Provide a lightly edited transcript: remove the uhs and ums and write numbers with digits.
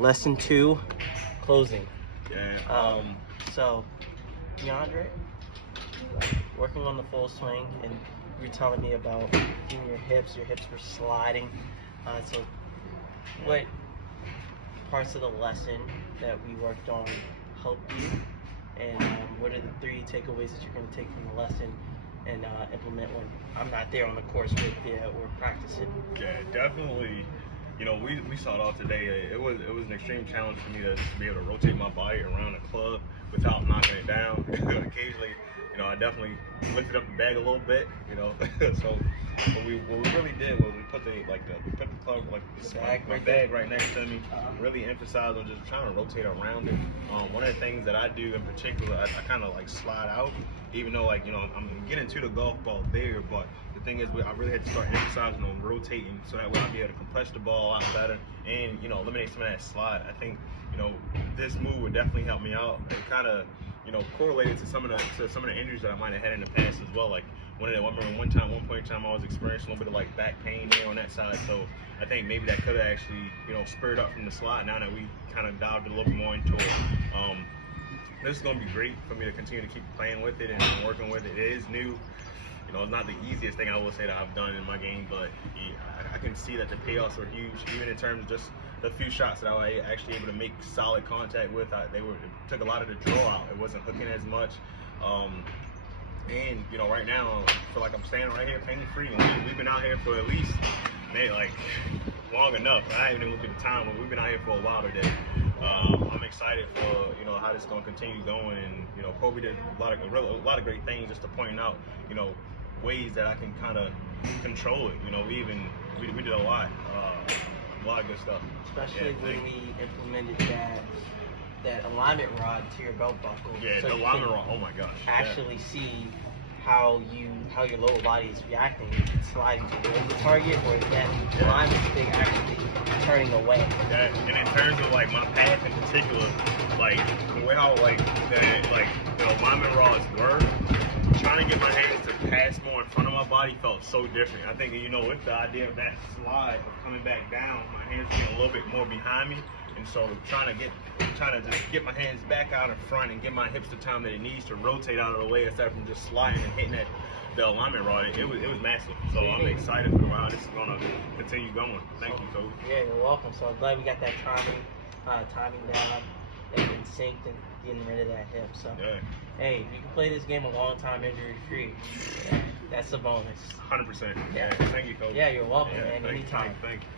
Lesson 2, closing. Yeah. So, DeAndre, working on the full swing, and you were telling me about your hips were sliding. So, what parts of the lesson that we worked on helped you, and what are the 3 takeaways that you're going to take from the lesson and implement when I'm not there on the course with you or practicing? Yeah, definitely. You know, we saw it all today. It was an extreme challenge for me to just be able to rotate my body around the club without knocking it down. Occasionally, you know, I definitely lifted up the bag a little bit. You know, so what we really did was we put the club my bag right next to me. Really emphasized on just trying to rotate around it. One of the things that I do in particular, I kind of like slide out, even though like, you know, I'm getting to the golf ball there, but the thing is, I really had to start emphasizing on rotating so that way I'll be able to compress the ball a lot better and, you know, eliminate some of that slide. I think, you know, this move would definitely help me out. It kind of, you know, correlated to some of the injuries that I might have had in the past as well. Like I remember one point in time I was experiencing a little bit of like back pain there on that side. So I think maybe that could have actually, you know, spurred up from the slide now that we kind of dived a little more into it. This is going to be great for me to continue to keep playing with it and working with it. It is new. You know, it's not the easiest thing I will say that I've done in my game, but yeah, I can see that the payoffs are huge, even in terms of just the few shots that I was actually able to make solid contact with. It took a lot of the draw out. It wasn't hooking as much. And, you know, right now, I feel like I'm standing right here pain-free. And we've been out here for at least, man, like, long enough. I haven't even looked at the time, but we've been out here for a while today. I'm excited for, you know, how this is going to continue going. And, you know, Kobe did a lot of great things just to point out, you know, ways that I can kind of control it. You know, we did a lot of good stuff. Especially when we implemented that alignment rod to your belt buckle. Yeah, so the alignment rod. Oh my gosh. Actually see how your lower body is reacting. Is it sliding towards the target, or is that alignment thing actually turning away? Yeah, and in terms of like my path in particular, like the way how the alignment rods were, trying to get my hands to pass more in front of my body felt so different. I think, you know, with the idea of that slide of coming back down, my hands being a little bit more behind me, and so trying to just get my hands back out in front and get my hips the time that it needs to rotate out of the way instead of just sliding and hitting the alignment rod. It was massive. So I'm excited for how this is gonna continue going. Thank you, Kobe. Yeah, you're welcome. So I'm glad we got that timing down and synced and getting rid of that hip. So hey, you can play this game a long time injury free. Yeah, that's a bonus. 100%. Yeah. Thank you, Kobe. Yeah, you're welcome, man. Thank Anytime. You. Thank you.